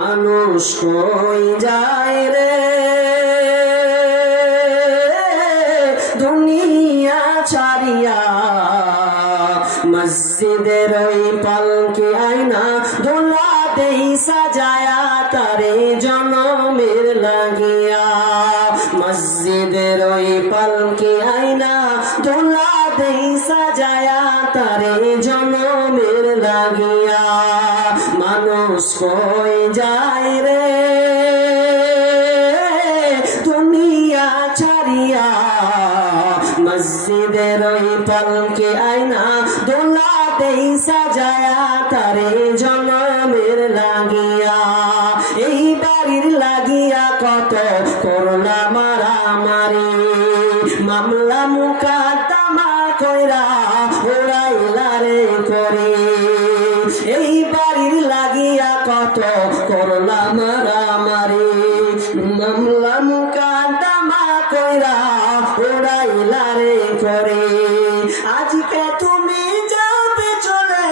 মানুষ কই যায় রে দুনিয়া ছাড়িয়া, মসজিদের ওই পালকে আয়না দোলা দেই সাজায়া তারে জনমের লাগিয়া। মসজিদের ওই পালকে আয়না দোলা দেই সাজায়া তারে জনমের লাগিয়া। মানুষ কই যায় রে দুনিয়া ছাড়িয়া, মসজিদের ওই পালকে আয়না দোলা দেই সাজায়া তারে জনমের লাগিয়া। এই বাড়ির লাগিয়া কত করলা মারামারি, মামলা মুকদ্দমা কইরা উড়াইলা রে করে। এই বাড়ির লাগিয়া কত করলা মারামারি, মামলা মুকদ্দমা কইরা উড়াইলা রে করে। আজকে তুমি যাবে চলে,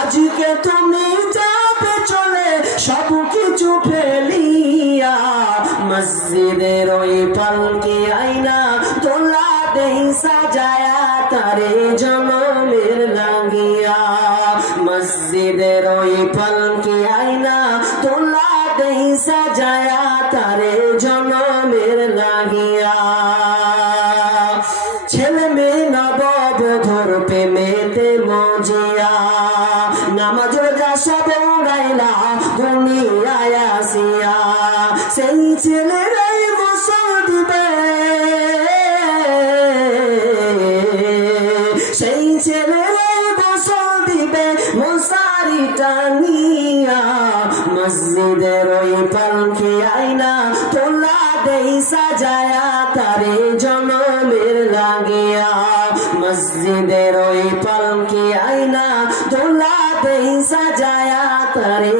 আজকে তুমি যাবে চলে সব কিছু ফেলিয়া। মসজিদের ওই পালকে আয়না দোলা দেই সাজায়া তারে জনমের লাগিয়া। মসজিদের ওই পালকে আয়না দোলা দেই সাজায়া তারে জনমের লাগিয়া। ছেলে মেয়ে নববধূর প্রেমেতে মজিয়া, নামাজ রোজা সব উড়াইলা দুনিয়ায় আসিয়া। সেই ছেলেরাই গোসল দিবে, সেই ছেলেরাই গোসল দিবে মশারি টানিয়া। মসজিদের ওই পালকে আয়না তোলা দেই সাজায়া তারে জনমের লাগিয়া। মসজিদের ওই পালকে আয়না তোলা দেই সাজায়া তারে